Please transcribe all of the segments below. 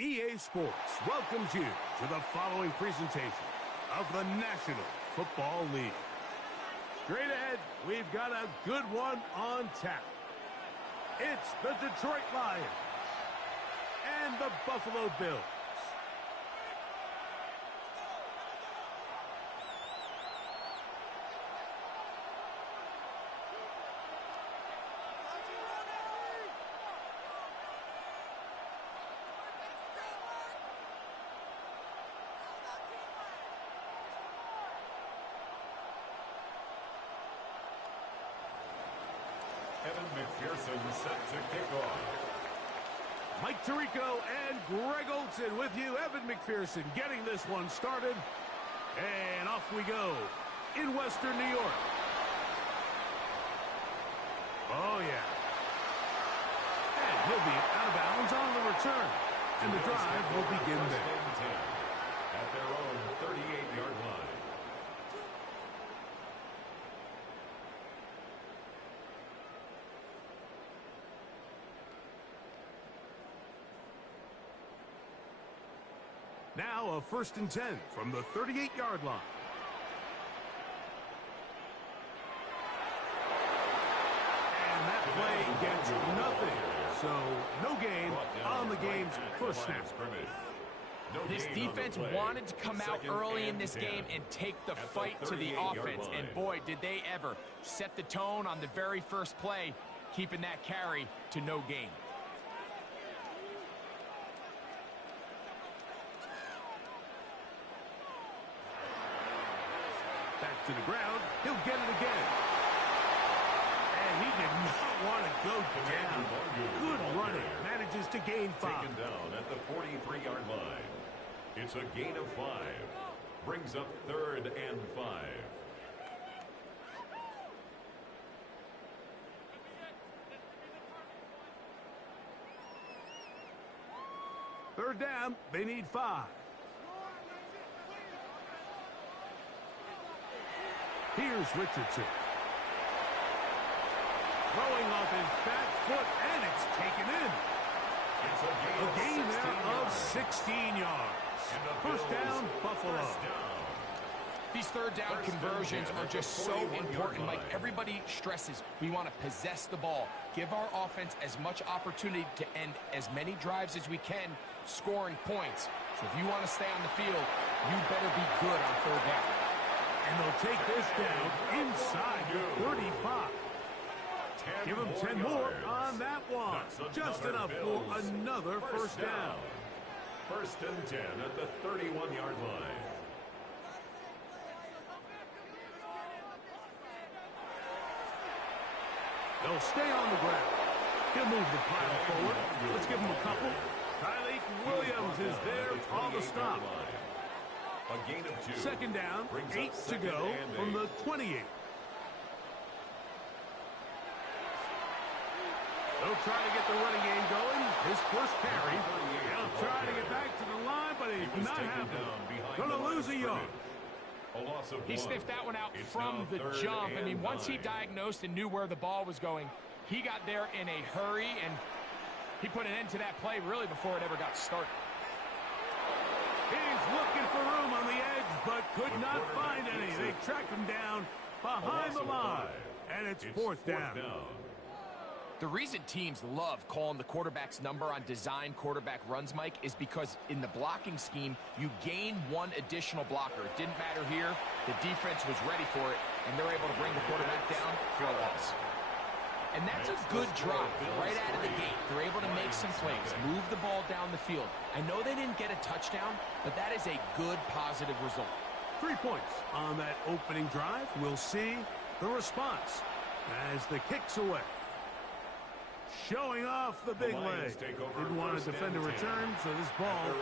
EA Sports welcomes you to the following presentation of the National Football League. Straight ahead, we've got a good one on tap. It's the Detroit Lions and the Buffalo Bills. Evan McPherson set to kick off. Mike Tirico and Greg Olson with you. Evan McPherson getting this one started. And off we go in Western New York. Oh, yeah. And he'll be out of bounds on the return. And the drive will begin there. At their own 38-yard line. Now a 1st and 10 from the 38-yard line. And that play gets nothing. So no gain on the game's first snap. This defense wanted to come out early in this game and take the fight to the offense. And boy, did they ever set the tone on the very first play, keeping that carry to no gain. Back to the ground. He'll get it again. And he did not want to go down. Good running. Manages to gain 5. Taken down at the 43-yard line. It's a gain of 5. Brings up 3rd and 5. Third down. They need 5. Here's Richardson. Throwing off his back foot, and it's taken in. It's a gain there of 16 yards. First down, Buffalo. These third down conversions are just so important. Like everybody stresses, we want to possess the ball. Give our offense as much opportunity to end as many drives as we can, scoring points. So if you want to stay on the field, you better be good on third down. And they'll take this down inside the 35. Give them 10 more on that one. Just enough for another first down. 1st and 10 at the 31-yard line. They'll stay on the ground. He'll move the pile forward. Let's give him a couple. Tyleik Williams is there on the stop. A gain of 2. Second down, 8 to go from the 28. They'll try to get the running game going. His first carry. They'll try to get back to the line, but it's not happening. Gonna lose a yard. He sniffed that one out from the jump. I mean, once he diagnosed and knew where the ball was going, he got there in a hurry, and he put an end to that play really before it ever got started. He's looking for room on the edge, but could not find any. They tracked him down behind the line, and it's fourth down. The reason teams love calling the quarterback's number on design quarterback runs, Mike, is because in the blocking scheme, you gain one additional blocker. It didn't matter here. The defense was ready for it, and they're able to bring the quarterback down for a loss. And that's a good drive right out of the gate. They're able to make some plays, move the ball down the field. I know they didn't get a touchdown, but that is a good, positive result. 3 points on that opening drive. We'll see the response as the kick's away. Showing off the big leg. Didn't want to defend a return, so this ball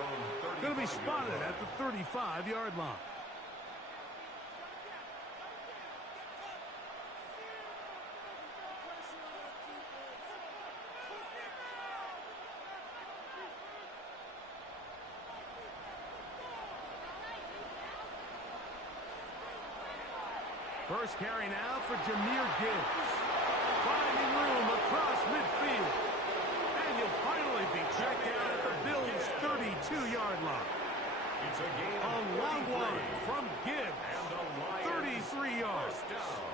going to be spotted at the 35-yard line. First carry now for Jahmyr Gibbs. Finding room across midfield. And he'll finally be checked out at the Bills' 32-yard line. It's a gain A of long 33. one from Gibbs. And the Lions 33 yards. first down.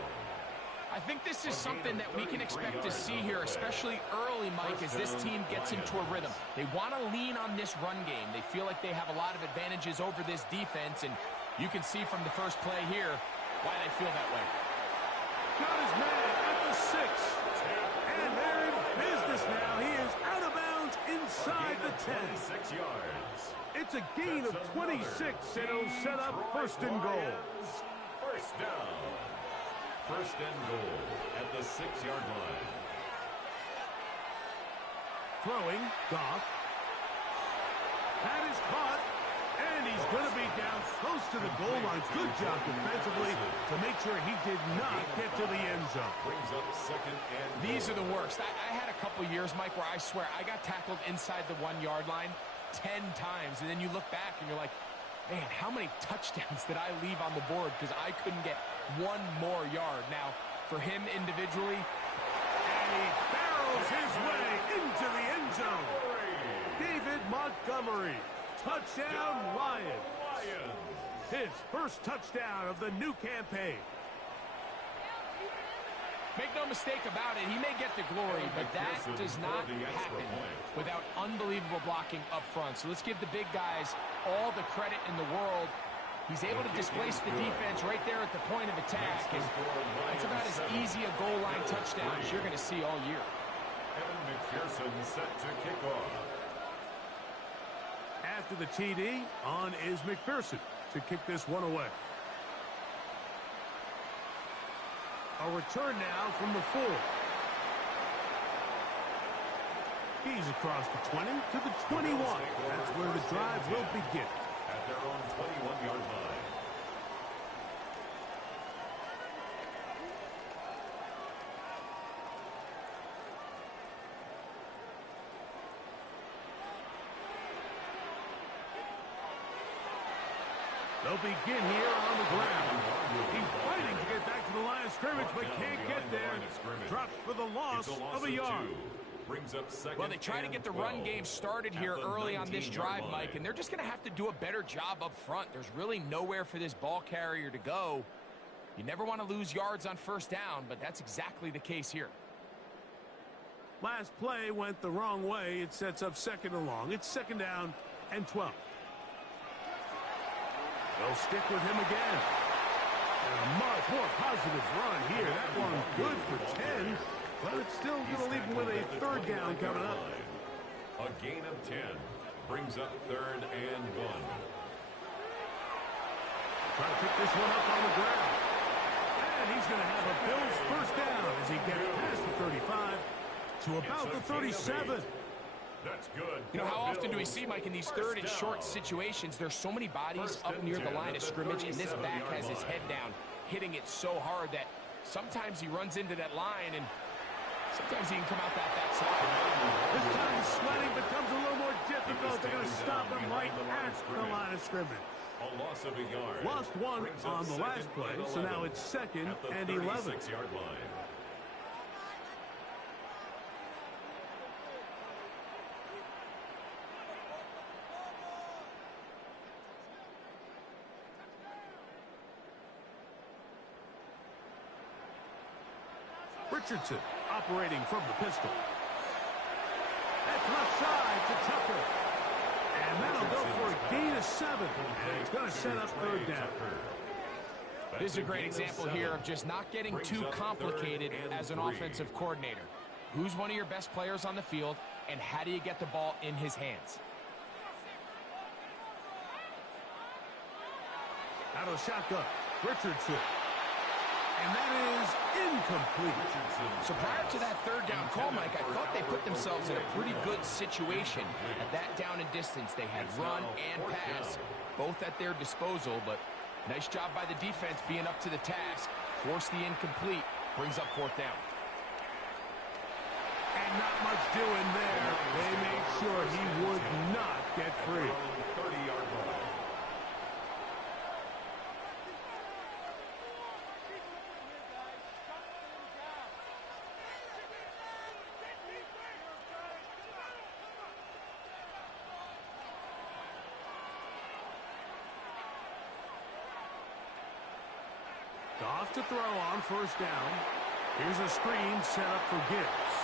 I think this is something that we can expect to see here, especially early, Mike, as this team gets into a rhythm. They want to lean on this run game. They feel like they have a lot of advantages over this defense, and you can see from the first play here why they feel that way. Got his man at the 6. And they're in business now. He is out of bounds inside the 10. 26 yards. It's a gain of 26, and it'll set up first and goal. First down. First and goal at the 6-yard line. Throwing, Goff. That is caught, and he's going to be down close to the goal line. Good job defensively to make sure he did not get to the end zone. Brings up second and These are the worst. I had a couple years, Mike, where I swear I got tackled inside the 1-yard line 10 times, and then you look back and you're like, man, how many touchdowns did I leave on the board because I couldn't get one more yard? Now, for him individually, And he barrels his way into the end zone. David Montgomery, touchdown Lions. His first touchdown of the new campaign. make no mistake about it, he may get the glory, but that does not happen without unbelievable blocking up front. So let's give the big guys all the credit in the world. He's able to displace the defense right there at the point of attack, and that's about as easy a goal line touchdown as you're going to see all year. Evan McPherson set to kick off. After the TD, on is McPherson to kick this one away. A return now from the 4. He's across the 20 to the 21. That's where the drive will begin. At their own 21-yard line. They'll begin here on the ground. He's fighting to get back to the line of scrimmage, but can't get there. Drops for the loss of a yard. Brings up second. Well, they try to get the run game started here early on this drive, Mike, and they're just going to have to do a better job up front. There's really nowhere for this ball carrier to go. You never want to lose yards on first down, but that's exactly the case here. Last play went the wrong way. It sets up second and long. It's second down and 12. They'll stick with him again. And a much more positive run here. That one good for 10, but it's still going to leave him with a third down coming up. A gain of 10 brings up third and 1. Trying to pick this one up on the ground. And he's going to have a Bills first down as he gets past the 35 to about the 37. That's good. You know, how often do we see, Mike, in these third and short situations, there's so many bodies up near the line of scrimmage, and this back has his head down, hitting it so hard that sometimes he runs into that line, and sometimes he can come out that backside. This time sledding becomes a little more difficult. They're going to stop him right at the line of scrimmage. A loss of a yard. Lost one on the last play, so now it's second and 11. 36-yard line. Richardson operating from the pistol. That's left side to Tucker. And that'll go for a gain of 7. And it's going to set up third down. This is a great example here of just not getting too complicated as an offensive coordinator. Who's one of your best players on the field, and how do you get the ball in his hands? Out of the shotgun, Richardson. And that is incomplete. So prior to that third down call, Mike, I thought they put themselves in a pretty good situation at that down and distance. They had run and pass, both at their disposal, but nice job by the defense being up to the task. Force the incomplete, brings up fourth down. And not much doing there. They made sure he would not get free. 30-yard line. Goff to throw on first down. Here's a screen set up for Gibbs.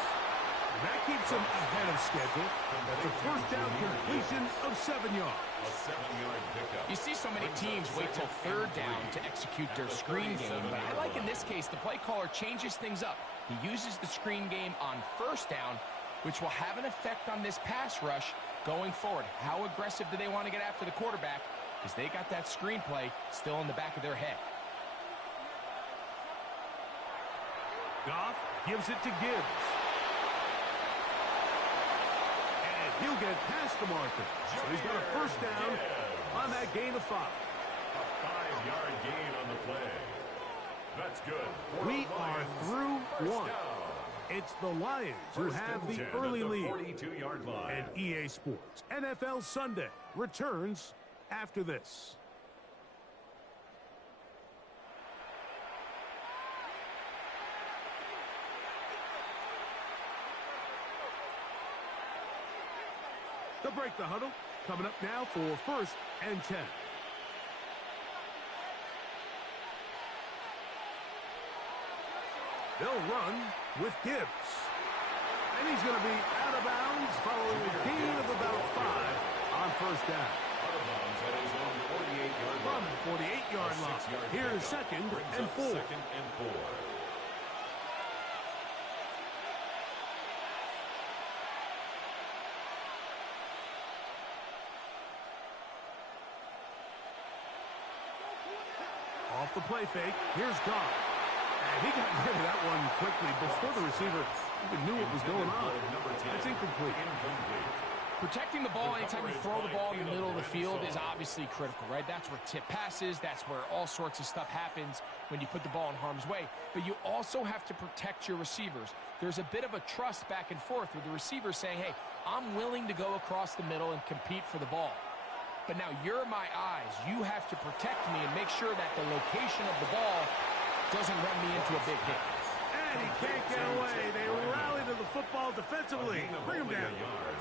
And that keeps him ahead of schedule. That's a first down completion of 7 yards. A 7-yard pickup. You see so many teams wait till third down to execute their screen game, but I like in this case the play caller changes things up. He uses the screen game on first down, which will have an effect on this pass rush going forward. How aggressive do they want to get after the quarterback? Because they got that screenplay still in the back of their head. Goff gives it to Gibbs. And he'll get past the marker. So he's got a first down on that gain of 5. A 5-yard gain on the play. That's good. We are through one. It's the Lions who have the early lead. 42-yard line. And EA Sports NFL Sunday returns after this. They'll break the huddle. Coming up now for first and 10. They'll run with Gibbs. And he's going to be out of bounds following a gain of about 5 on first down. Out of bounds at his own 48-yard From line. the 48-yard line. Here's second and 4. Second and 4. Off the play fake. Here's Goff. And he got rid of that one quickly before the receiver even knew what was going on. That's incomplete. Protecting the ball anytime you throw the ball in the middle of the field is obviously critical, right? That's where tip passes. That's where all sorts of stuff happens when you put the ball in harm's way. But you also have to protect your receivers. There's a bit of a trust back and forth with the receiver saying, hey, I'm willing to go across the middle and compete for the ball. But now you're my eyes. You have to protect me and make sure that the location of the ball doesn't run me into a big hit. And he can't get away. They rally to the football defensively. Bring him down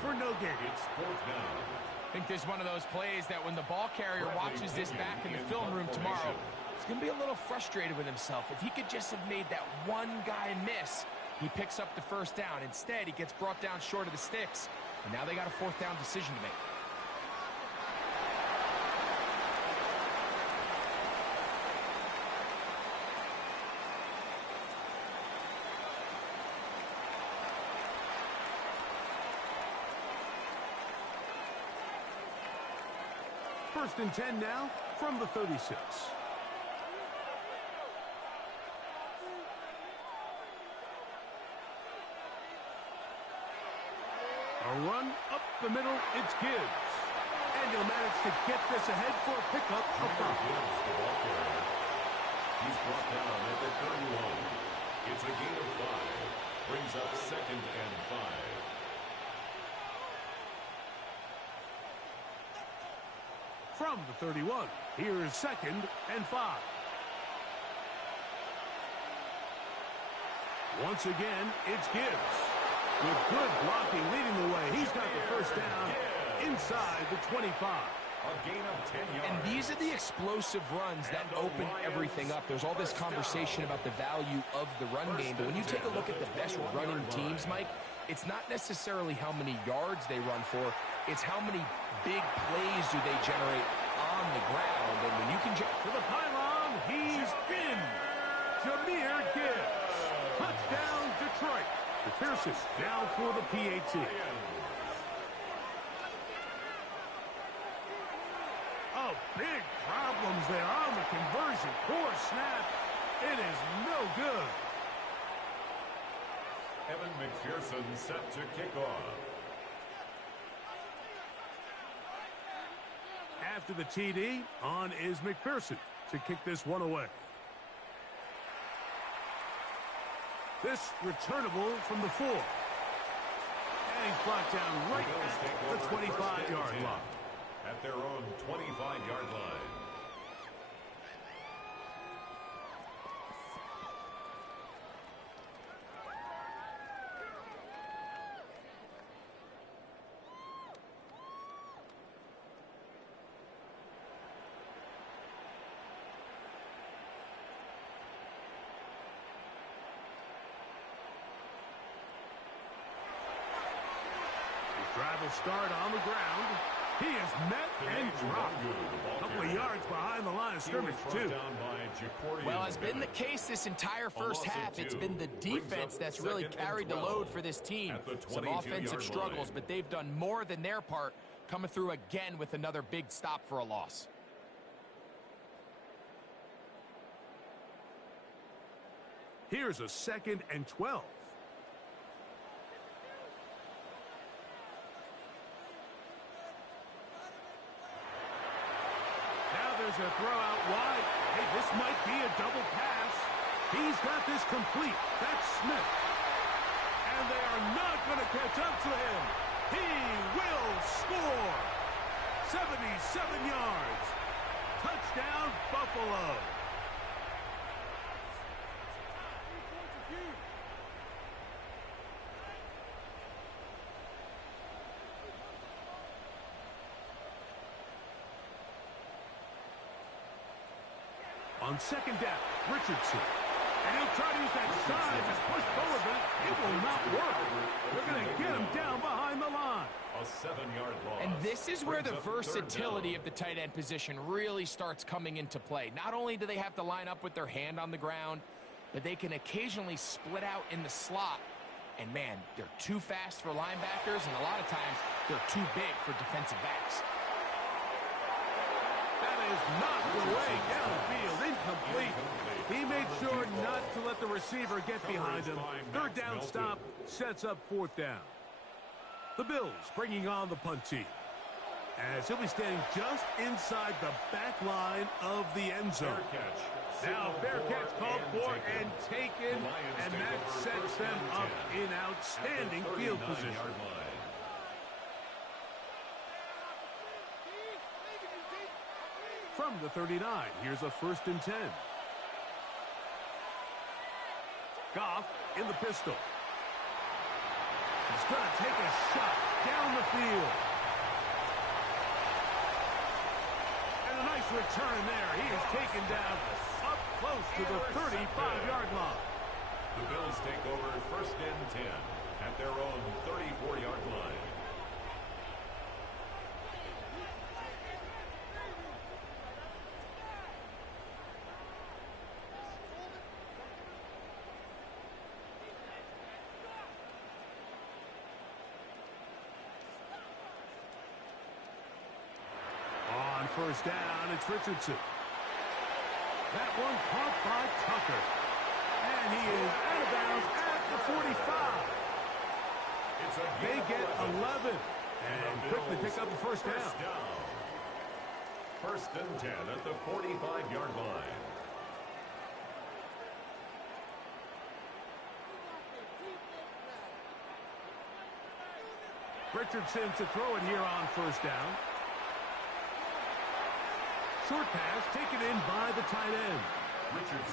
for no gain. It's fourth down. I think there's one of those plays that when the ball carrier watches this back in the film room tomorrow, he's going to be a little frustrated with himself. If he could just have made that one guy miss, he picks up the first down. Instead, he gets brought down short of the sticks. And now they got a fourth down decision to make. First and 10 now from the 36. A run up the middle, it's Gibbs. And he'll manage to get this ahead for a pickup of 5. Gibbs, the ball carrier. He's brought down at the 31. It's a gain of 5. Brings up second and 5. From the 31, here's second and 5. Once again, it's Gibbs. With good blocking leading the way. He's got the first down inside the 25. A gain of 10 yards. And these are the explosive runs that open everything up. There's all this conversation about the value of the run game, but when you take a look at the best running teams, Mike, it's not necessarily how many yards they run for, it's how many big plays do they generate on the ground. And when you can to the pylon, he's in. Jahmyr Gibbs. Touchdown, Detroit. McPherson now for the PAT. Oh, big problems there on the conversion. Poor snap. It is no good. Evan McPherson set to kick off. After the TD, on is McPherson to kick this one away. This returnable from the 4. And he's brought down right at the 25-yard line. At their own 25-yard line. Drive will start on the ground. He is met and dropped. A couple of yards behind the line of scrimmage, too. Well, has been the case this entire first half. It's been the defense that's really carried the load for this team. Some offensive struggles, but they've done more than their part, coming through again with another big stop for a loss. Here's a 2nd and 12. There's a throw out wide. Hey, this might be a double pass. He's got this complete. That's Smith. And they are not going to catch up to him. He will score. 77 yards. Touchdown, Buffalo. On 2nd down, Richardson. And he'll try to use that size and push forward, but it will not work. They're going to get him down behind the line. A 7-yard loss. And this is where the versatility of the tight end position really starts coming into play. Not only do they have to line up with their hand on the ground, but they can occasionally split out in the slot. And, man, they're too fast for linebackers, and a lot of times they're too big for defensive backs. That is not the way downfield. Incomplete. He made sure not to let the receiver get behind him. 3rd down stop sets up 4th down. The Bills bringing on the punt team, as he'll be standing just inside the back line of the end zone. Now fair catch called for and taken, and that sets them up in outstanding field position. From the 39, here's a 1st and 10. Goff in the pistol. He's going to take a shot down the field. And a nice return there. He is taken down up close to the 35-yard line. The Bills take over 1st and 10 at their own 34-yard line. On 1st down, it's Richardson. That one caught by Tucker. And he is out of bounds at the 45. They get 11 and quickly pick up the 1st down. 1st and 10 at the 45-yard line. Richardson to throw it here on 1st down. Short pass taken in by the tight end.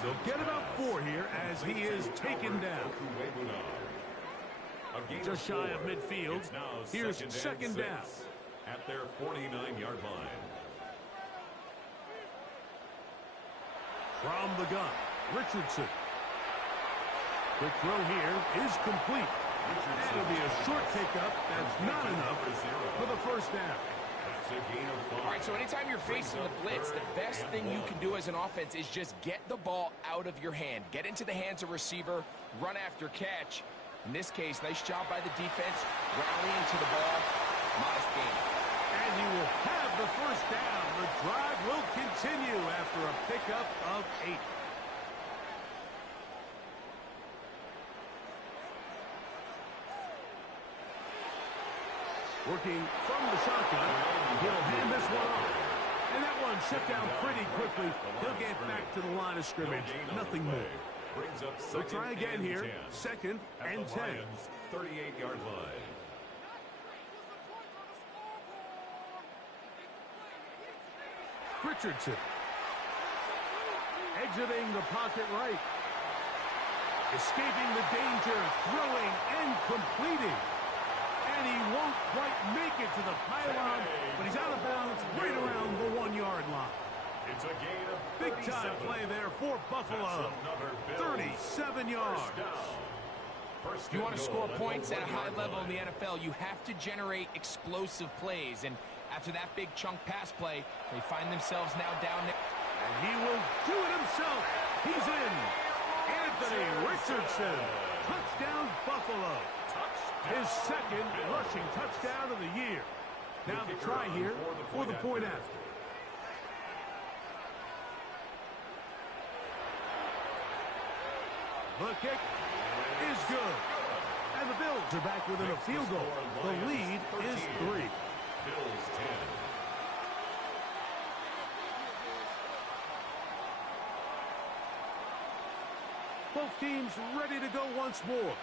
They'll get about 4 here as he is taken down. Just shy of midfield. Here's 2nd down. At their 49-yard line. From the gun, Richardson. Quick throw here is complete. It'll be a short pickup. That's not enough for the 1st down. All right, so anytime you're facing the blitz, the best thing you can do as an offense is just get the ball out of your hand. Get into the hands of receiver, run after catch. In this case, nice job by the defense, rallying to the ball. Modest gain. And he will have the 1st down. The drive will continue after a pickup of 8. Working from the shotgun, he'll hand this one off. And that one shut down pretty quickly. He'll get back to the line of scrimmage. Nothing more. So try again here. 2nd and 10. 38-yard line. Richardson. Exiting the pocket right. Escaping the danger, throwing and completing. And he won't quite make it to the pylon, but he's out of bounds right around the 1-yard line. It's a gain of big-time play there for Buffalo. 37 yards. If you want to score points at a high level in the NFL, you have to generate explosive plays. And after that big chunk pass play, they find themselves now down there. And he will do it himself. He's in. Anthony Richardson. Touchdown, Buffalo. His second rushing touchdown of the year. Now the try here for the point after. The kick is good. And the Bills are back within a field goal. The lead is 3. Bills 10. Both teams ready to go once more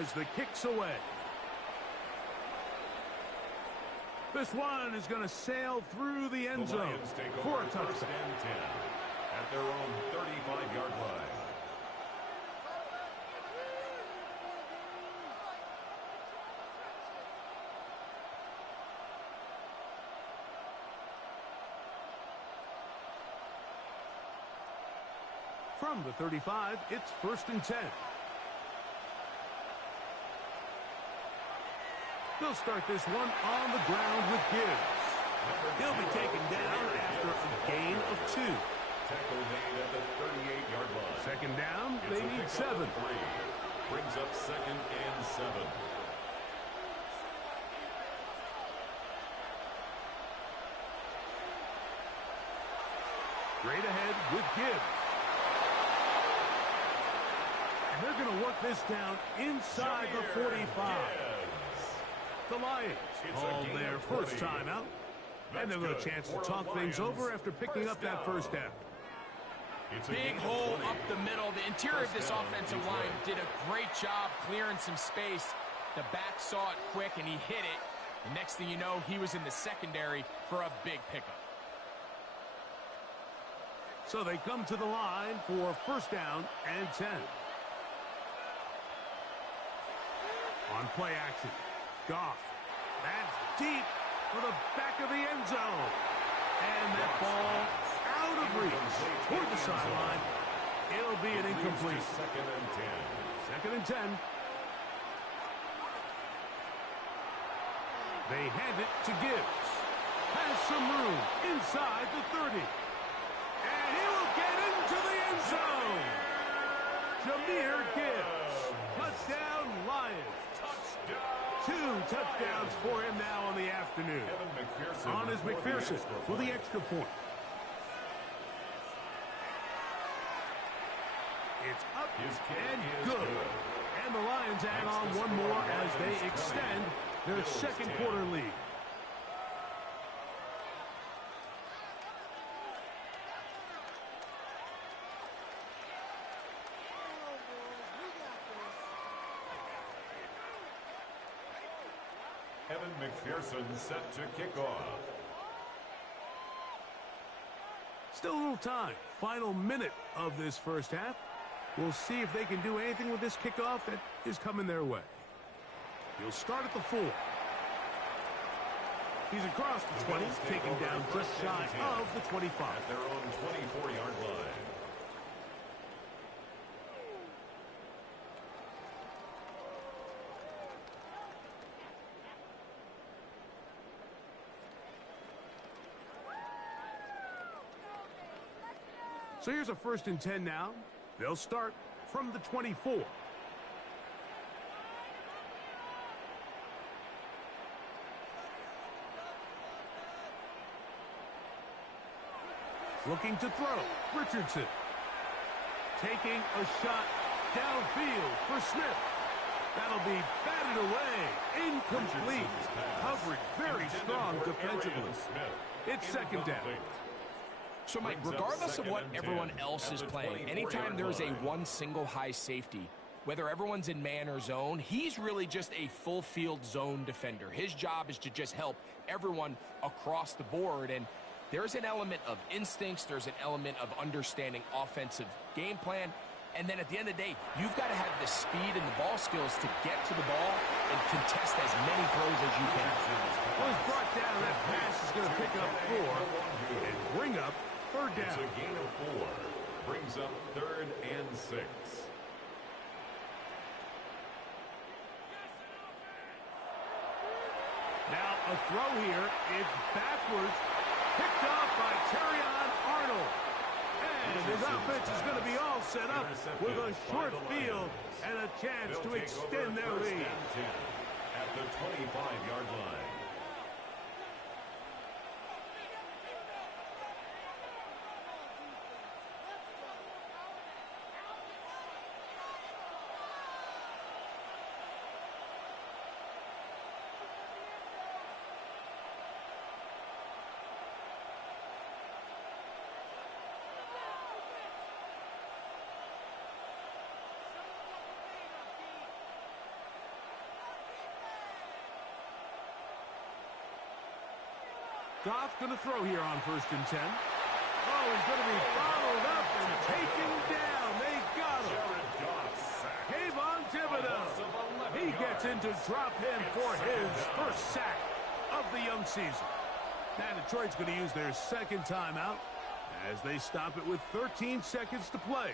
as the kick's away. This one is going to sail through the end zone for a touchdown. 1st and 10 at their own 35-yard line. From the 35, it's 1st and 10. They'll start this one on the ground with Gibbs. He'll be taken down after a gain of 2. Tackle made at the 38-yard line. Second down, they need 7. Brings up 2nd and 7. Straight ahead with Gibbs. And they're going to work this down inside the 45. The Lions called their first timeout. And they'll get a chance to talk things over after picking up that first down. Big hole up the middle. The interior of this offensive line did a great job clearing some space. The back saw it quick, and he hit it. The next thing you know, he was in the secondary for a big pickup. So they come to the line for 1st down and 10. On play action, Goff. That's deep for the back of the end zone. And that ball out of reach toward the sideline. It'll be an incomplete. 2nd and 10. 2nd and 10. They hand it to Gibbs. Has some room inside the 30. And he will get into the end zone. Jahmyr Gibbs. Touchdown, Lions. 2 touchdowns for him now on the afternoon. On is McPherson for the extra point. It's up and good. And the Lions add on one more as they extend their 2nd quarter lead. Evan McPherson set to kick off. Still a little time. Final minute of this first half. We'll see if they can do anything with this kickoff that is coming their way. He'll start at the 4. He's across the 20, taken down just shy of the 25. At their own 24-yard line. So here's a 1st and 10 now. They'll start from the 24. Looking to throw. Richardson. Taking a shot downfield for Smith. That'll be batted away. Incomplete. Coverage very strong defensively. It's 2nd down. So, Mike, regardless of what everyone else is playing, anytime there's a one single high safety, whether everyone's in man or zone, he's really just a full field zone defender. His job is to just help everyone across the board. And there's an element of instincts. There's an element of understanding offensive game plan. And then at the end of the day, you've got to have the speed and the ball skills to get to the ball and contest as many throws as you can. Well, he's brought down. That pass is going to pick up 4 and bring up 3rd down. It's a gain of 4. Brings up 3rd and 6. A throw here. It's backwards. Picked off by Terrion Arnold. And his offense is going to be all set up with a short field and a chance to extend their lead. At the 25-yard line. Goff going to throw here on 1st and 10. Oh, he's going to be followed up and taken down. They got him. Kayvon Thibodeaux. He gets into drop him for his first sack of the young season. Now Detroit's going to use their second timeout as they stop it with 13 seconds to play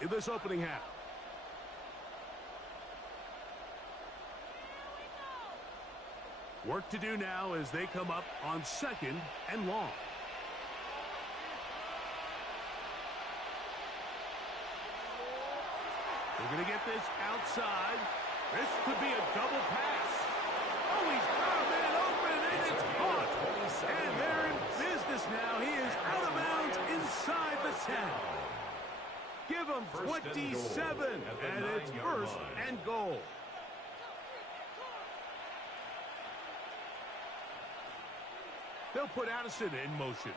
in this opening half. Work to do now as they come up on 2nd and long. They're going to get this outside. This could be a double pass. Oh, he's got a man open, and it's caught. And they're in business now. He is out of bounds inside the 10. Give him 27, and it's 1st and goal. They'll put Addison in motion.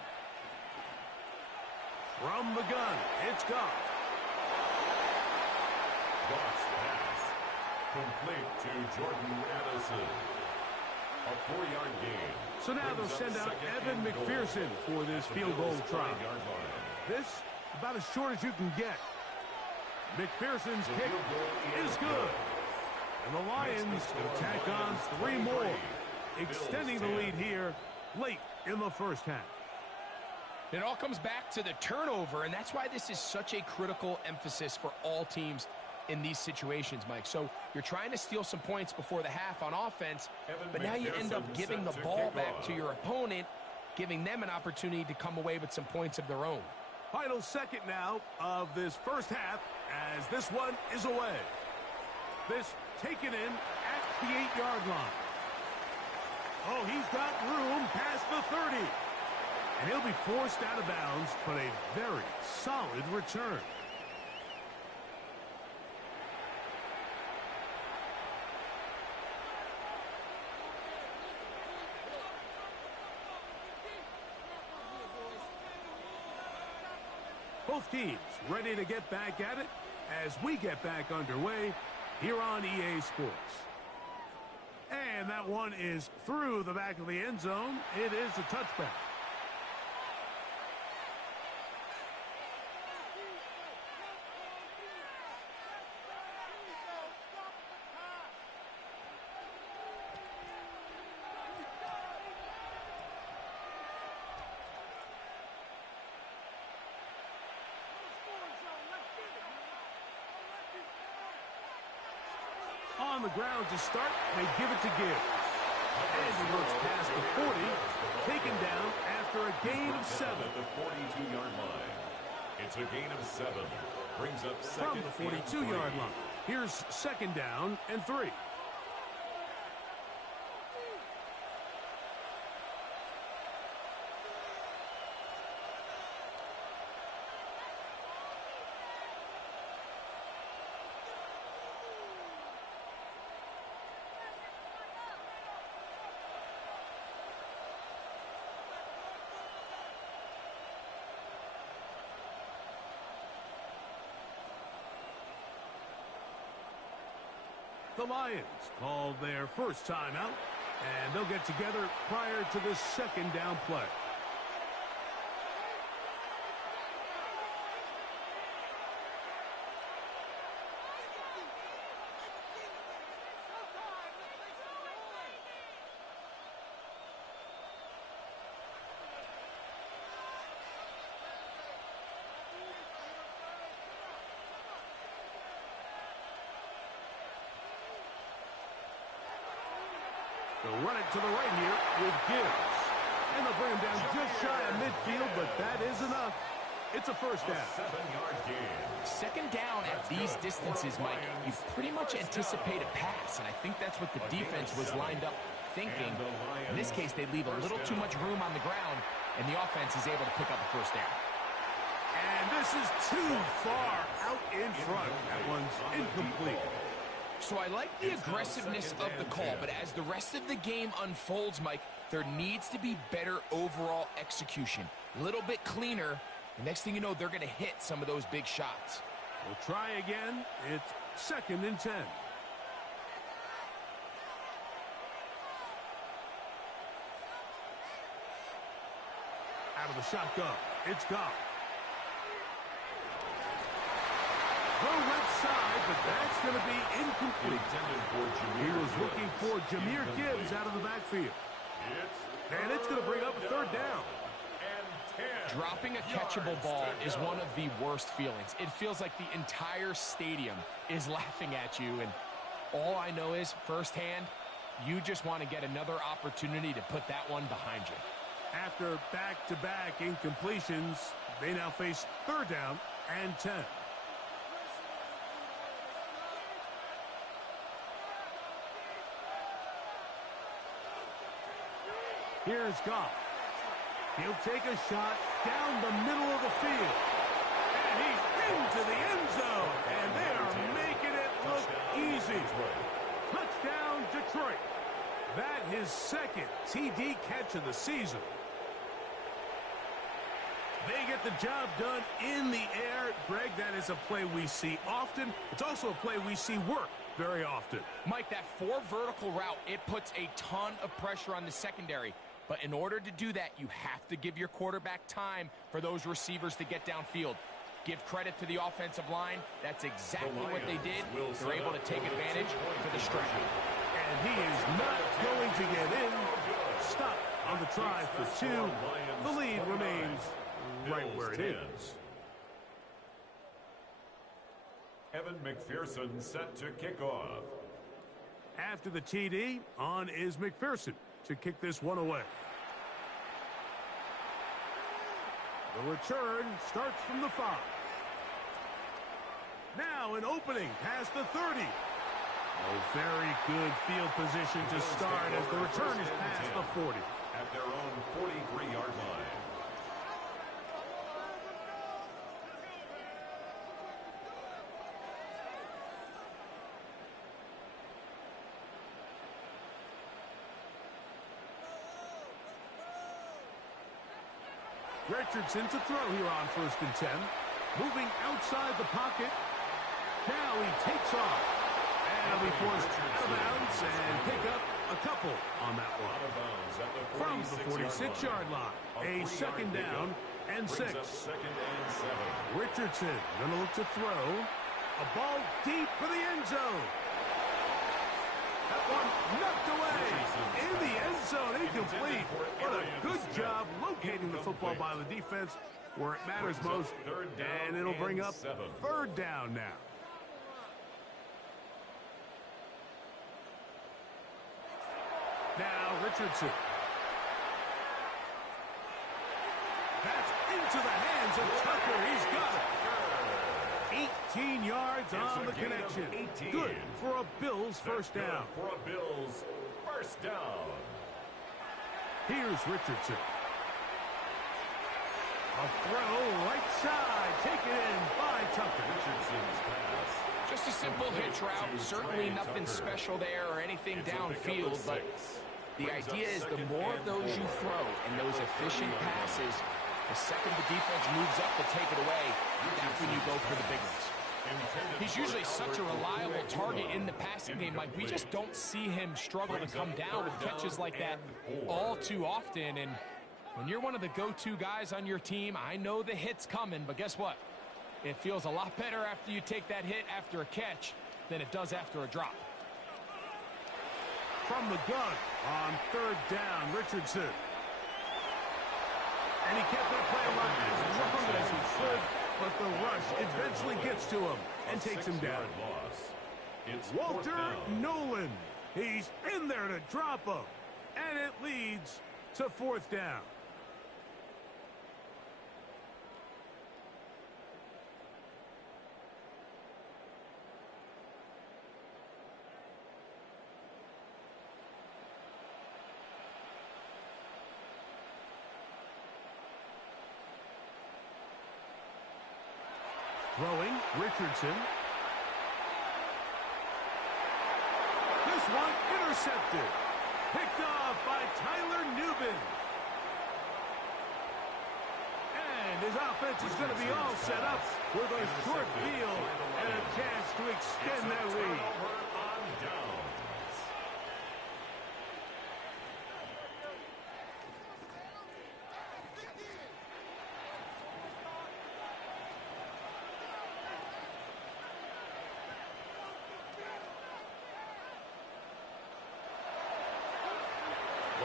From the gun, it's Goff. Goff's pass. Complete to Jordan Addison. A 4-yard gain. So now they'll send out Evan McPherson for this field goal try. This, about as short as you can get. McPherson's kick is good. And the Lions tack on 3 more, extending the lead here late in the first half. It all comes back to the turnover, and that's why this is such a critical emphasis for all teams in these situations, Mike. So you're trying to steal some points before the half on offense, but now you end up giving the ball back to your opponent, giving them an opportunity to come away with some points of their own. Final second now of this first half as this one is away. This taken in at the 8-yard line. Oh, he's got room past the 30. And he'll be forced out of bounds, but a very solid return. Both teams ready to get back at it as we get back underway here on EA Sports. And that one is through the back of the end zone. It is a touchback. On the ground to start, they give it to Gibbs. And he works past the 40, taken down after a gain of 7. At the 42-yard line. It's a gain of 7. Brings up second from the 42-yard line. Here's 2nd down and 3. The Lions called their first timeout, and they'll get together prior to this 2nd down play. So They'll run it to the right here with Gibbs. And they'll bring him down just shy of midfield, but that is enough. It's a first down. 7-yard gain. Second down at these distances, Mike, you pretty much anticipate a pass, and I think that's what the defense was lined up thinking. In this case, they leave a little too much room on the ground, and the offense is able to pick up a first down. And this is too far out in front. That one's incomplete. So I like the aggressiveness of the call, but as the rest of the game unfolds, Mike, there needs to be better overall execution. A little bit cleaner. The next thing you know, they're going to hit some of those big shots. We'll try again. It's 2nd and 10. Out of the shotgun, it's Goff. Go left side, but that's going to be incomplete. He was looking for Jahmyr Gibbs out of the backfield. And it's going to bring up a 3rd down. Dropping a catchable ball is one of the worst feelings. It feels like the entire stadium is laughing at you, and all I know is, firsthand, you just want to get another opportunity to put that one behind you. After back-to-back incompletions, they now face 3rd down and 10. Here's Goff. He'll take a shot down the middle of the field. And he's into the end zone. And they are making it look easy. Touchdown, Detroit. That his 2nd TD catch of the season. They get the job done in the air. Greg, that is a play we see often. It's also a play we see work very often. Mike, that 4 vertical route, it puts a ton of pressure on the secondary. But in order to do that, you have to give your quarterback time for those receivers to get downfield. Give credit to the offensive line. That's exactly what they did. They're able to take advantage for the stretch. And he is not going to get in. Stop on the try for 2. The lead remains right where it is. Evan McPherson set to kick off. After the TD, on is McPherson to kick this one away. The return starts from the 5. Now an opening past the 30. Oh, very good field position to start as the return is past the 40. At their own 43-yard line. Richardson to throw here on 1st and 10. Moving outside the pocket. Now he takes off. And he'll be forced out of bounds and pick up a couple on that one. From the 46-yard line. A 2nd down and 6. Richardson going to look to throw. A ball deep for the end zone. That one knocked away in the end zone, incomplete. What a good job locating the football by the defense where it matters most. And it'll bring up 3rd down now. Now Richardson. That's into the hands of Tucker. He's got it. 18 yards on the connection. Good for a Bills 1st down. For a Bills 1st down. Here's Richardson. A throw right side. Taken in by Tucker. Richardson's pass. Just a simple hitch route. Certainly nothing special there or anything downfield, but the idea is the more of those you throw and those efficient passes, the second the defense moves up to take it away, that's when you go for the big ones. He's usually such a reliable target in the passing game. Like, we just don't see him struggle to come down with catches like that all too often. And when you're one of the go-to guys on your team, I know the hit's coming, but guess what? It feels a lot better after you take that hit after a catch than it does after a drop. From the gun on 3rd down, Richardson. And he kept that play alive as long as he could, but the rush eventually gets to him and takes him down. It's Walter Nolan. He's in there to drop him. And it leads to 4th down. Throwing, Richardson. This one intercepted. Picked off by Tyler Nubin. And his offense is going to be all set up with a short field and a chance to extend that lead.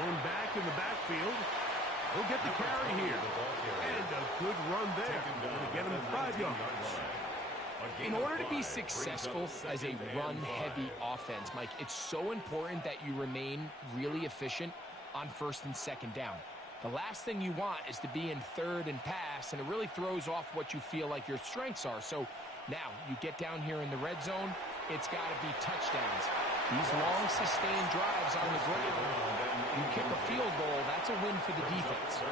Blown back in the backfield. He'll get the carry here. And a good run there. Going to get him 5 yards. In order to be successful as a run-heavy offense, Mike, it's so important that you remain really efficient on 1st and 2nd down. The last thing you want is to be in 3rd and pass, and it really throws off what you feel like your strengths are. So now you get down here in the red zone, it's got to be touchdowns. These long, sustained drives on the ground, you kick a field goal, that's a win for the defense.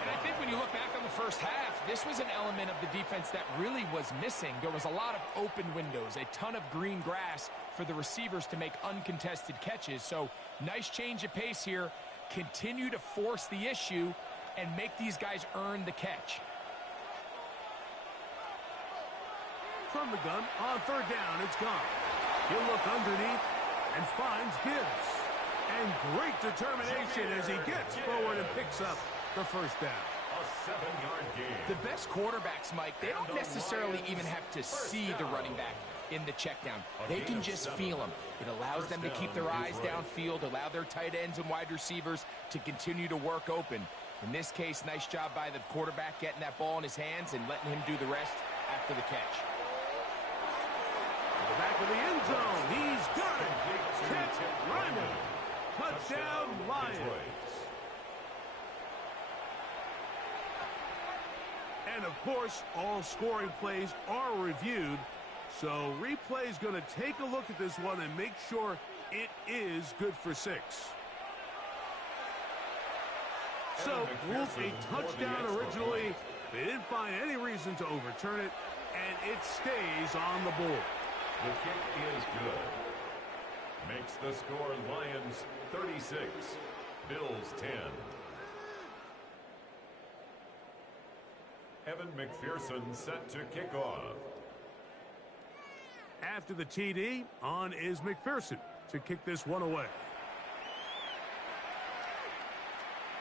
And I think when you look back on the first half, this was an element of the defense that really was missing. There was a lot of open windows, a ton of green grass for the receivers to make uncontested catches. So nice change of pace here. Continue to force the issue and make these guys earn the catch. From the gun, on 3rd down, it's gone. He'll look underneath and finds Gibbs. And great determination as he gets forward and picks up the 1st down. A 7-yard gain. The best quarterbacks, Mike, they don't necessarily even have to see the running back in the check down. They can just feel him. It allows them to keep their eyes downfield, allow their tight ends and wide receivers to continue to work open. In this case, nice job by the quarterback getting that ball in his hands and letting him do the rest after the catch. The back of the end zone. He's got it. Ted Ryman. Touchdown, Lions. And, of course, all scoring plays are reviewed. So replay's going to take a look at this one and make sure it is good for 6. So, ruled a touchdown originally. They didn't find any reason to overturn it, and it stays on the board. The kick is good. Makes the score Lions 36, Bills 10. Evan McPherson set to kick off. After the TD, on is McPherson to kick this one away.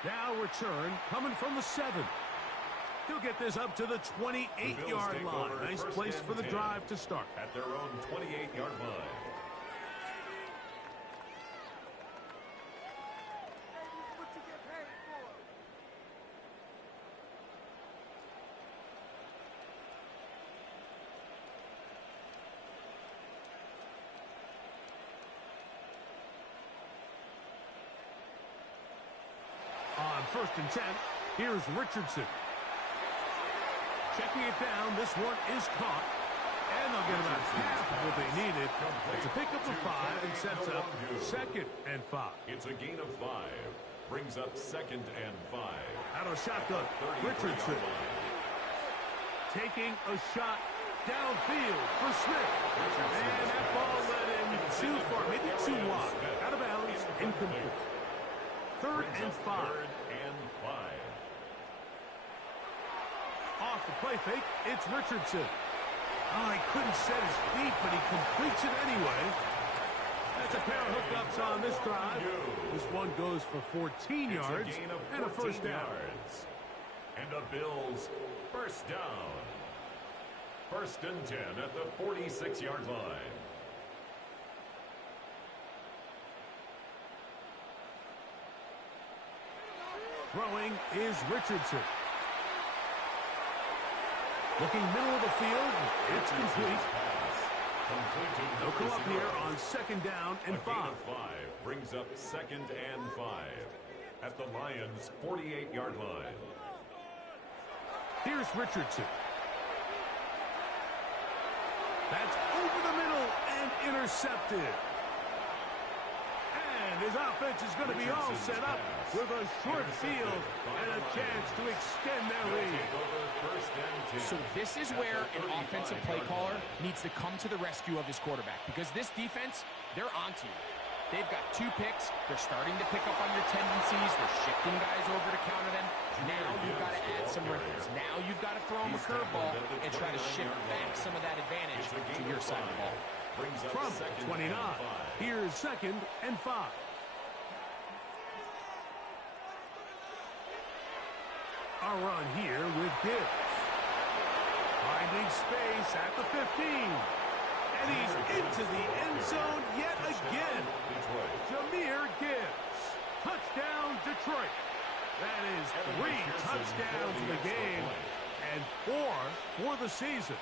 Now return coming from the 7. He'll get this up to the 28-yard line. Nice place for the drive to start. At their own 28-yard line. On 1st and 10, here's Richardson. Checking it down, this one is caught. And they'll get about half of what they needed. It's a pickup of 5 and sets up 2nd and 5. It's a gain of 5. Brings up 2nd and 5. Out of shotgun, Richardson. Taking a shot downfield for Smith. And that ball led in too far, maybe too wide. Out of bounds, incomplete. 3rd and 5. Off the play fake, it's Richardson. Oh, he couldn't set his feet, but he completes it anyway. That's a pair of hookups on this drive. This one goes for 14 yards and a 1st down. And the Bills 1st down. 1st and 10 at the 46-yard line. Throwing is Richardson. Looking middle of the field, it's complete. Completed. They'll come up here on second down and A gain 5. of 5 brings up second and 5 at the Lions' 48-yard line. Here's Richardson. That's over the middle and intercepted. And his offense is going to be all set up with a short field and a chance to extend their lead. So this is where an offensive play caller needs to come to the rescue of his quarterback, because this defense, they're onto you. They've got 2 picks. They're starting to pick up on your tendencies. They're shifting guys over to counter them. Now you've got to add some wrinkles. Now you've got to throw them a curveball and try to shift back some of that advantage to your side of the ball. From 29, here's second and 5. A run here with Gibbs. Finding space at the 15. And he's into the end zone yet again. Jahmyr Gibbs. Touchdown, Detroit. That is 3 touchdowns in the game and 4 for the season.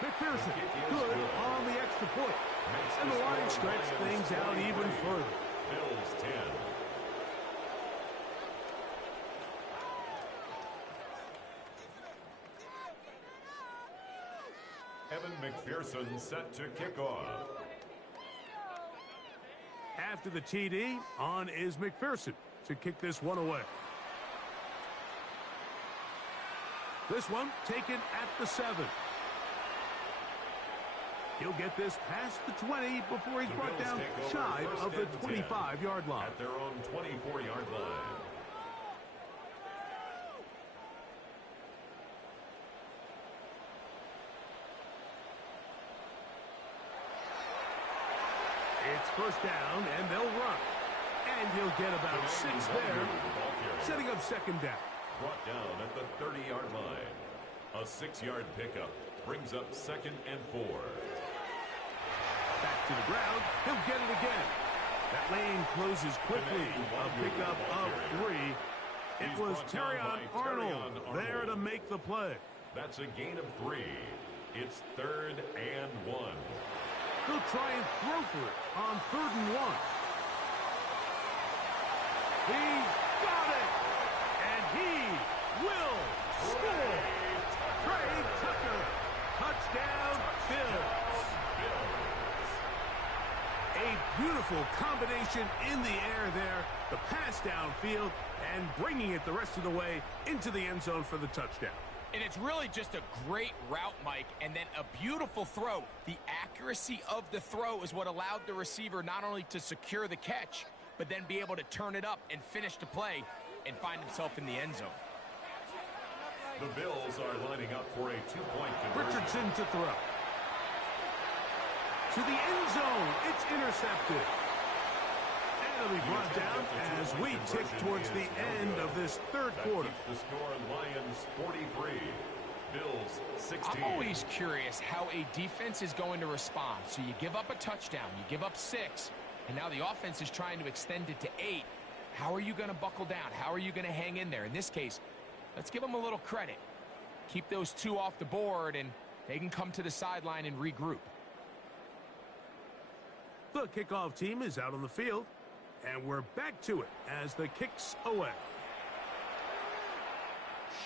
McPherson, good on the extra point. And the Lions stretch things out even further. Bills 10. Evan McPherson set to kick off. After the TD, on is McPherson to kick this one away. This one taken at the 7. He'll get this past the 20 before he's brought down shy of the 25-yard line. At their own 24-yard line. It's first down, and they'll run. And he'll get about 6 there, setting up second down. Brought down at the 30-yard line. A 6-yard pickup brings up second and 4. Back to the ground. He'll get it again. That lane closes quickly. A pickup of 3. It was Terrion Arnold there to make the play. That's a gain of 3. It's third and 1. He'll try and throw for it on 3rd and 1. He's got it! And he will score! Trey Tucker, touchdown Bills. A beautiful combination in the air there, the pass downfield, and bringing it the rest of the way into the end zone for the touchdown. And it's really just a great route, Mike, and then a beautiful throw. The accuracy of the throw is what allowed the receiver not only to secure the catch, but then be able to turn it up and finish the play and find himself in the end zone. The Bills are lining up for a 2-point conversion. Richardson to throw. To the end zone. It's intercepted. And it'll be brought down as we tick towards the end of this 3rd quarter. The score, Lions 43, Bills 16. I'm always curious how a defense is going to respond. So you give up a touchdown, you give up 6, and now the offense is trying to extend it to 8. How are you going to buckle down? How are you going to hang in there? In this case, let's give them a little credit. Keep those 2 off the board, and they can come to the sideline and regroup. The kickoff team is out on the field, and we're back to it as the kick's away.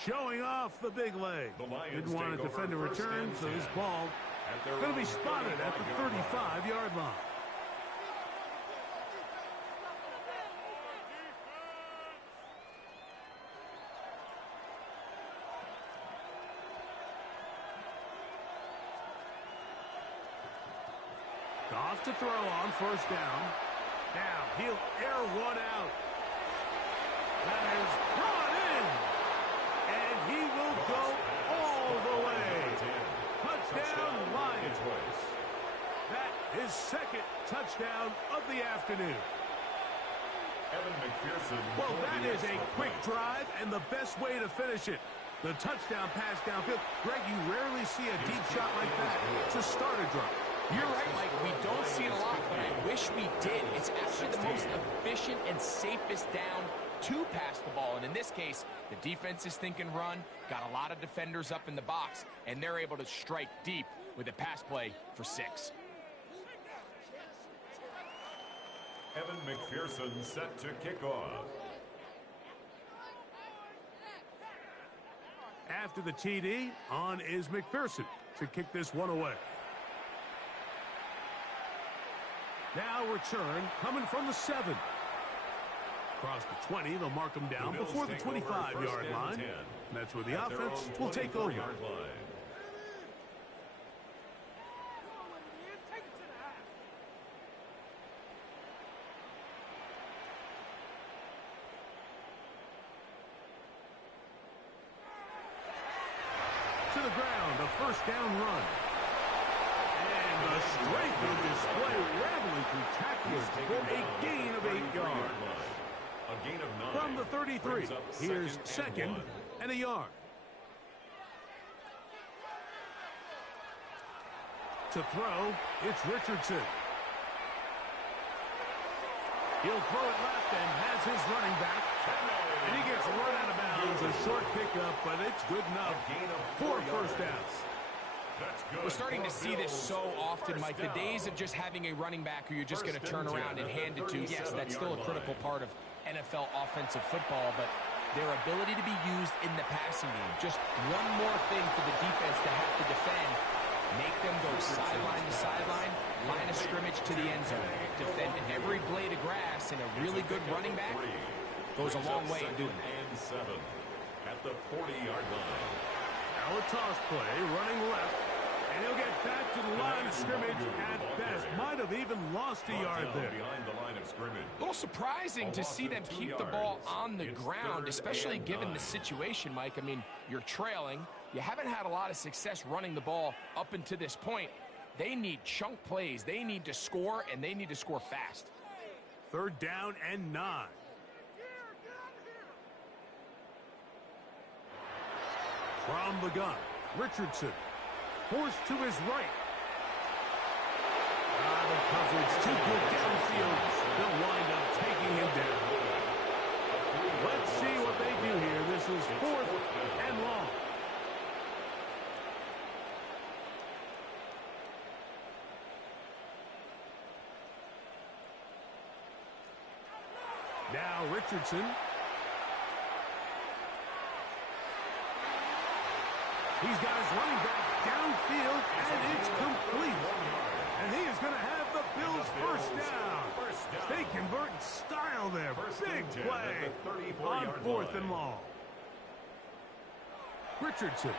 Showing off the big leg. Didn't want to defend a return, so this ball going to be spotted at the 35-yard line. Off to throw on first down. Now he'll air one out. That is brought in. And he will go all the way. Touchdown Lions. That is 2nd touchdown of the afternoon. Evan McPherson. Well, that is a quick drive and the best way to finish it. The touchdown pass downfield. Greg, you rarely see a deep shot like that to start a drive. You're right, Mike. We don't see it a lot, but I wish we did. It's actually the most efficient and safest down to pass the ball. And in this case, the defense is thinking run, got a lot of defenders up in the box, and they're able to strike deep with a pass play for 6. Evan McPherson set to kick off. After the TD, on is McPherson to kick this one away. Now return coming from the 7. Across the 20, they'll mark them down before the 25-yard line. That's where the offense will take over. To the ground, a first down run. And the strength of display rattling through tacklers for a gain of 8 yards. A gain of 9. From the 33, here's second and a yard. To throw, it's Richardson. He'll throw it left and has his running back. And he gets run out of bounds. A short pickup, but it's good enough for first downs. We're starting to see this so often, Mike. The days of just having a running back who you're just going to turn around and hand it to, yes, that's still a critical part of NFL offensive football, but their ability to be used in the passing game, just one more thing for the defense to have to defend, make them go sideline to sideline, line of scrimmage to the end zone, defend every blade of grass, and a really good running back goes a long way in doing that. At the 40-yard line. Now a toss play, running left, and he'll get back to the line of scrimmage at best. Might have even lost a yard there. Behind the line of scrimmage. A little surprising to see them keep the ball on the ground, especially given the situation, Mike. I mean, you're trailing. You haven't had a lot of success running the ball up until this point. They need chunk plays. They need to score, and they need to score fast. Third down and 9. From the gun, Richardson forced to his right. The coverage too good downfield. They'll wind up taking him down. Let's see what they do here. This is 4th and long. Now Richardson. He's got his running back downfield, and it's complete. And he is going to have the Bills first down. They convert in style there. Big play on 4th and long. Richardson.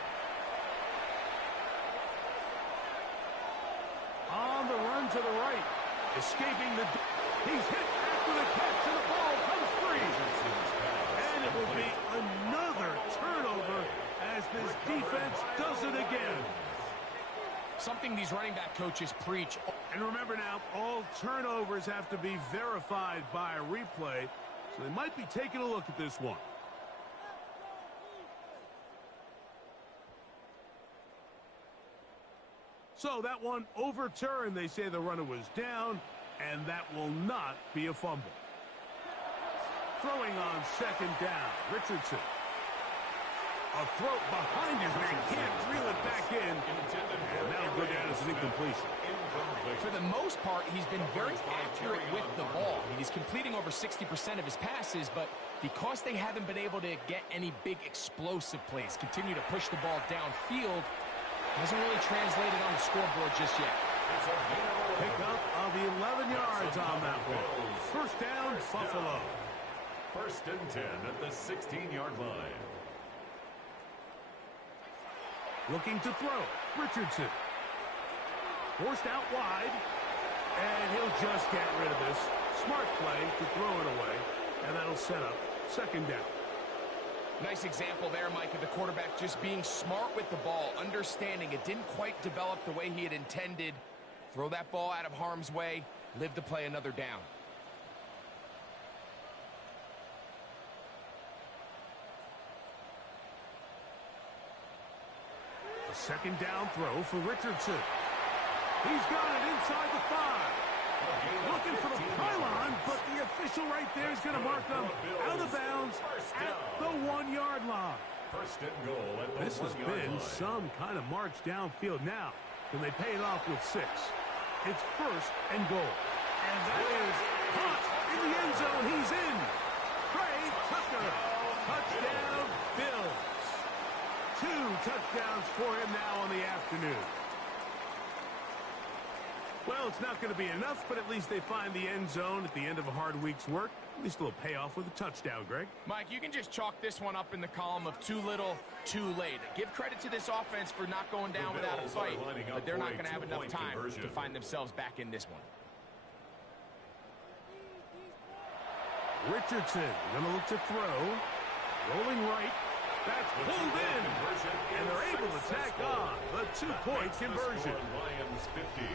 On the run to the right. Escaping the... He's hit after the catch, and the ball comes free. And it will be another turnover as this defense does it again. Something these running back coaches preach. And remember now, all turnovers have to be verified by a replay, so they might be taking a look at this one. So that one overturned. They say the runner was down, and that will not be a fumble. Throwing on second down, Richardson. A throw behind his man, can't reel it back in. And that'll go down as an incompletion. For the most part, he's been very accurate with the ball. I mean, he's completing over 60% of his passes, but because they haven't been able to get any big explosive plays, continue to push the ball downfield, hasn't really translated on the scoreboard just yet. Pick up of 11 yards on that one. First down, Buffalo. 1st and 10 at the 16-yard line. Looking to throw, Richardson. Forced out wide, and he'll just get rid of this. Smart play to throw it away, and that'll set up second down. Nice example there, Mike, of the quarterback just being smart with the ball, understanding it didn't quite develop the way he had intended. Throw that ball out of harm's way, live to play another down. A second down throw for Richardson. He's got it inside the 5. Looking for the pylon, but the official right there is going to mark them out of bounds at the 1-yard line. First and goal at the 1-yard line. This has been some kind of march downfield now. Can they pay it off with 6? It's first and goal. And that is caught in the end zone. He's in. Trey Tucker. Touchdown, Bills. 2 touchdowns for him now on the afternoon. Well, it's not going to be enough, but at least they find the end zone at the end of a hard week's work. At least it'll pay off with a touchdown, Greg. Mike, you can just chalk this one up in the column of too little, too late. Give credit to this offense for not going down without a fight, but they're not going to have enough time to find themselves back in this one. Richardson going to look to throw. Rolling right. That's pulled in. And they're able to tack on the 2-point conversion. Lions 50.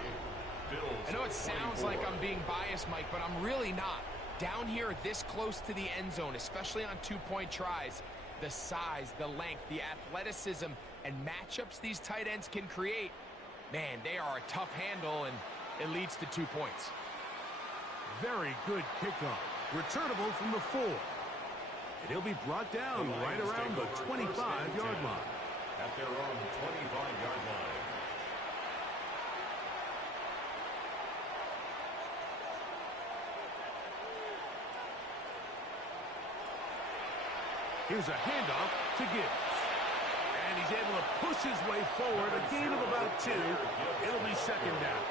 I know it sounds like I'm being biased, Mike, but I'm really not. Down here this close to the end zone, especially on 2-point tries, the size, the length, the athleticism, and matchups these tight ends can create, man, they are a tough handle, and it leads to 2 points. Very good kickoff. Returnable from the 4. And he'll be brought down right around the 25-yard line. At their own 25-yard line. Here's a handoff to Gibbs. And he's able to push his way forward. A gain of about 2. It'll be second down.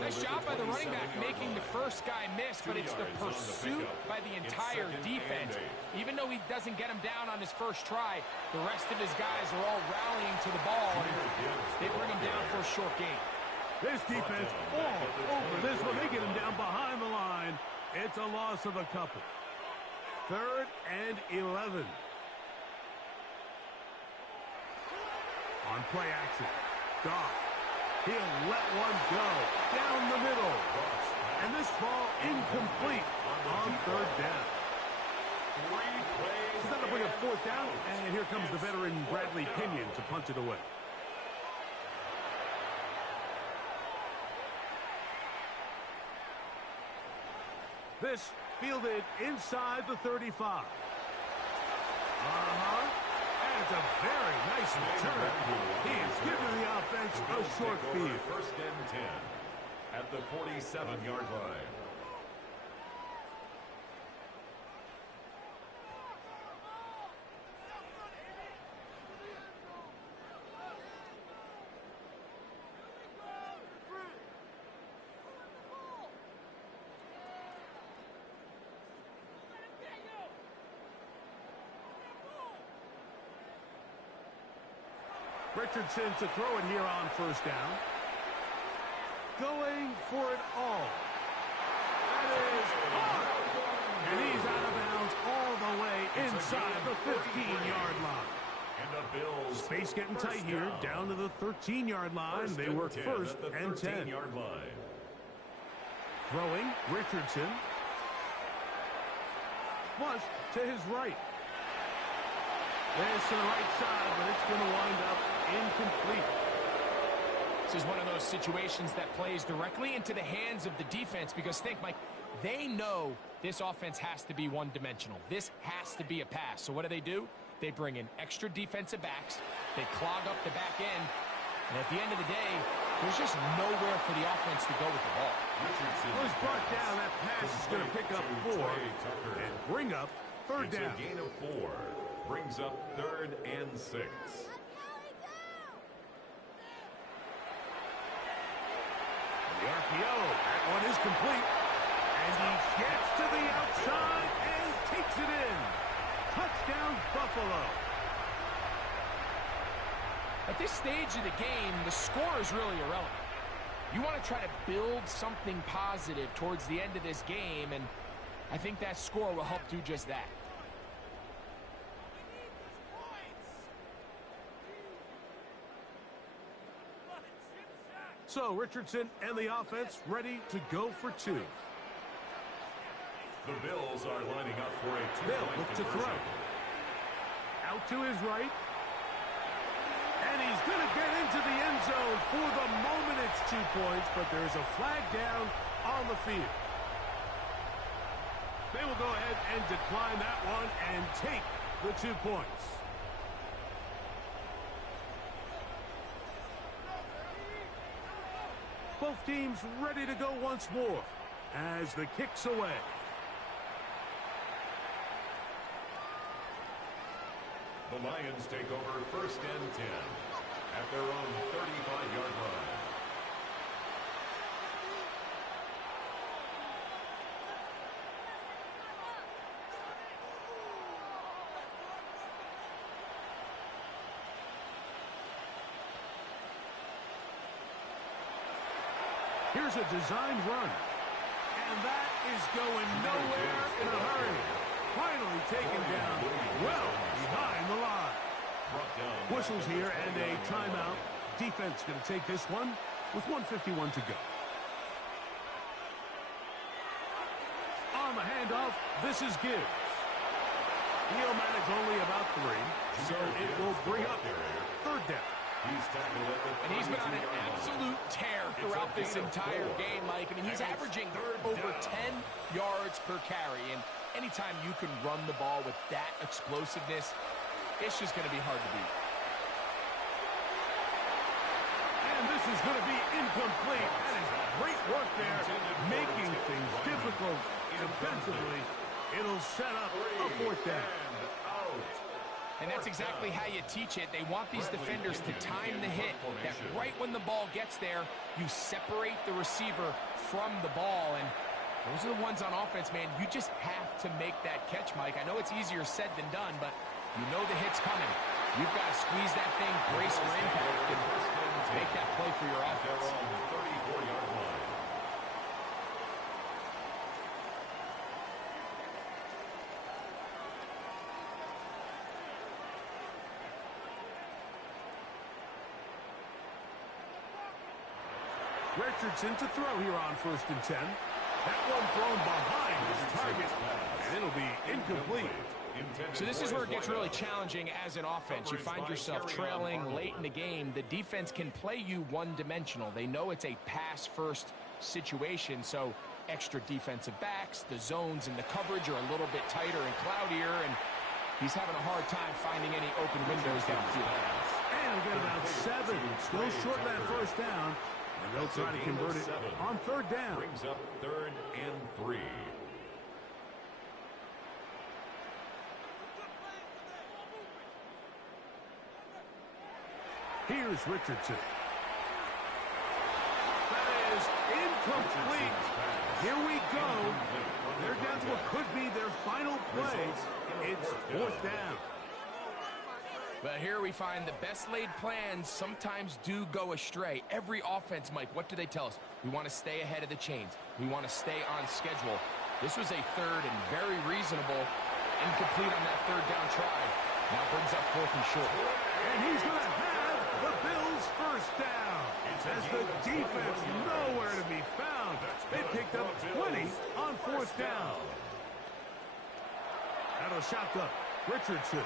Nice job by the running back making the first guy miss, but it's the pursuit by the entire defense. Even though he doesn't get him down on his first try, the rest of his guys are all rallying to the ball, and they bring him down for a short gain. This defense all over this one. They get him down behind the line. It's a loss of a couple. 3rd and 11. On play action. Goff. He'll let one go down the middle. And this ball incomplete on 3rd down. So that'll bring up 4th down. And here comes the veteran Bradley Pinion to punt it away. This fielded inside the 35. And it's a very nice return. He has given the offense a short field. First and 10 at the 47-yard line. Richardson to throw it here on 1st down. Going for it all. That is hard. And he's out of bounds all the way inside the 15-yard line. And the Bills. Space getting tight here, down to the 13-yard line. They work 1st and 10. Throwing, Richardson. Flush to his right. There's to the right side, but it's going to wind up incomplete. This is one of those situations that plays directly into the hands of the defense, because think, Mike, they know this offense has to be one-dimensional. This has to be a pass. So what do? They bring in extra defensive backs. They clog up the back end. And at the end of the day, there's just nowhere for the offense to go with the ball. Well, he's brought down. That pass is going to pick up 4 and bring up 3rd down. It's a gain of 4. Brings up 3rd and 6. The RPO. That one is complete. And he gets to the outside and takes it in. Touchdown, Buffalo. At this stage of the game, the score is really irrelevant. You want to try to build something positive towards the end of this game, and I think that score will help do just that. So Richardson and the offense ready to go for 2. The Bills are lining up for a 2-point look to throw. Out to his right. And he's going to get into the end zone. For the moment, it's 2 points, but there's a flag down on the field. They will go ahead and decline that one and take the 2 points. Both teams ready to go once more as the kick's away. The Lions take over 1st and 10 at their own 35-yard line. Here's a designed run. And that is going nowhere in a hurry. Finally taken down well behind the line. Whistles here and a timeout. Defense going to take this one with 1:51 to go. On the handoff, this is Gibbs. He'll manage only about 3, so it will bring up 3rd down. And he's been on an absolute tear throughout this entire game, Mike. I mean, he's averaging over 10 yards per carry. And anytime you can run the ball with that explosiveness, it's just going to be hard to beat. And this is going to be incomplete. That is great work there, making things difficult defensively. It'll set up a 4th down. And that's exactly how you teach it. They want these defenders to time the hit, that right when the ball gets there, you separate the receiver from the ball. And those are the ones on offense, man. You just have to make that catch, Mike. I know it's easier said than done, but you know the hit's coming. You've got to squeeze that thing, brace for impact, and make that play for your offense. 34-yard line. Richardson to throw here on 1st and 10. That one thrown behind his target, and it'll be incomplete. So this is where it gets really challenging as an offense. You find yourself trailing late in the game. The defense can play you one-dimensional. They know it's a pass-first situation, so extra defensive backs, the zones and the coverage are a little bit tighter and cloudier, and he's having a hard time finding any open windows downfield. And get about 7. Still short of that 1st down. And they'll try to convert it on 3rd down. Brings up 3rd and 3. Here's Richardson. That is incomplete. Here we go. They're down to what could be their final play. It's 4th down. But here we find the best laid plans sometimes do go astray. Every offense, Mike, what do they tell us? We want to stay ahead of the chains. We want to stay on schedule. This was a 3rd and very reasonable. Incomplete on that 3rd down try. Now brings up 4th and short. And he's going to have the Bills' 1st down. As the defense nowhere to be found. They picked up 20 on 4th down. That'll shotgun. Richardson.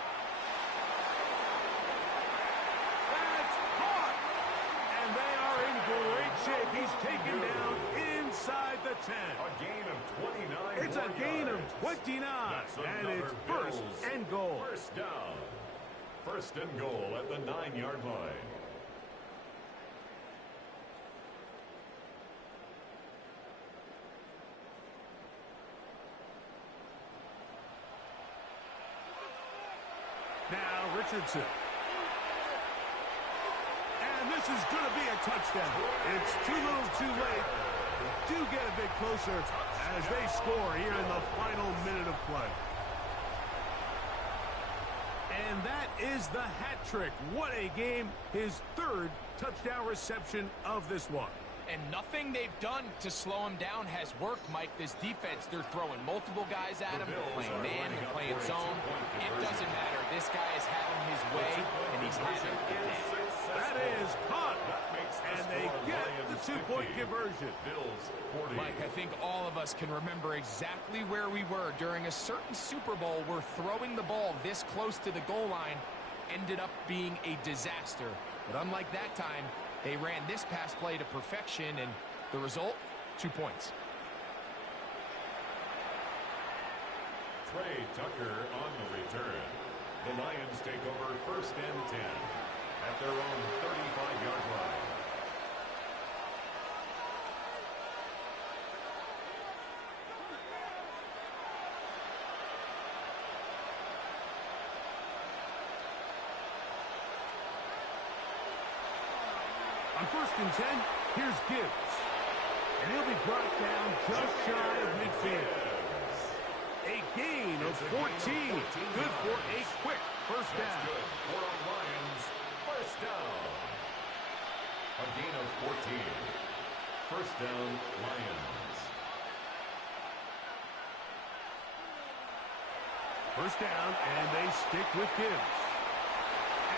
Great shape. He's taken down inside the 10. A gain of 29. It's a gain of 29. And it's 1st and goal. 1st down. 1st and goal at the 9-yard line. Now Richardson. And this is going to be a touchdown. It's too little too late. They do get a bit closer as they score here in the final minute of play. And that is the hat trick. What a game. His 3rd touchdown reception of this one. And nothing they've done to slow him down has worked, Mike. This defense, they're throwing multiple guys at him. They're playing man, they're playing zone. It doesn't matter. This guy is having his way, and he's having a day. That is caught. And they get the 2-point conversion. Mike, I think all of us can remember exactly where we were during a certain Super Bowl where throwing the ball this close to the goal line ended up being a disaster. But unlike that time, they ran this pass play to perfection, and the result, 2 points. Trey Tucker on the return. The Lions take over 1st and 10 at their own 35-yard line. On 1st and 10, here's Gibbs. And he'll be brought down just shy of midfield. A gain of 14. Good for a quick first down. Good for the Lions. First down. A gain of 14. First down, Lions. First down, and they stick with Gibbs.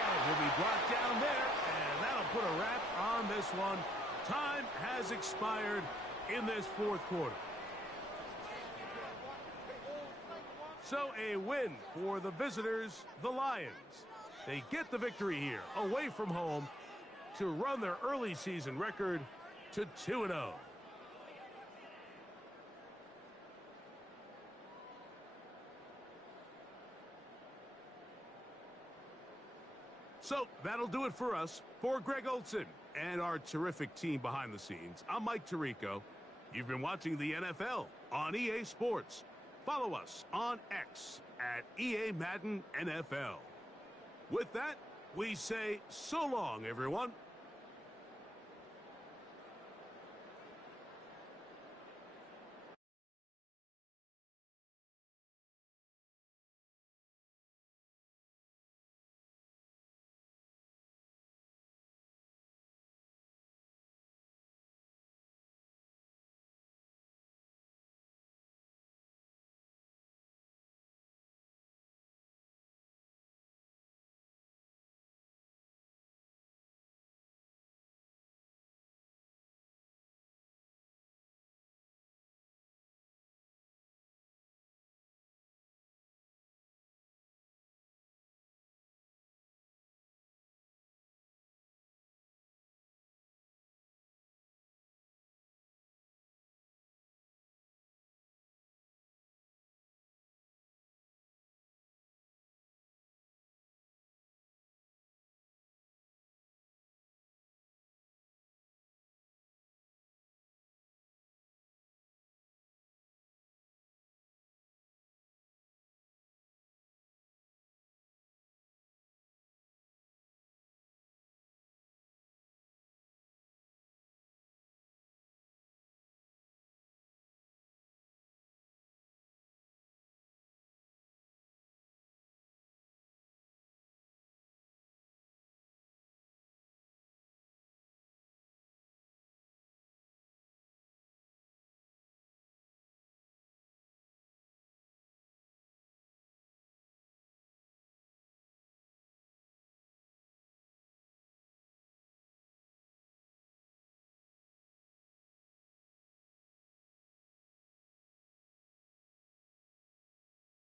And he'll be brought down there, and that'll put a wrap on this one. Time has expired in this 4th quarter. So a win for the visitors, the Lions. They get the victory here, away from home, to run their early season record to 2-0. So that'll do it for us. For Greg Olsen and our terrific team behind the scenes, I'm Mike Tirico. You've been watching the NFL on EA Sports. Follow us on X at EA Madden NFL. With that, we say so long, everyone.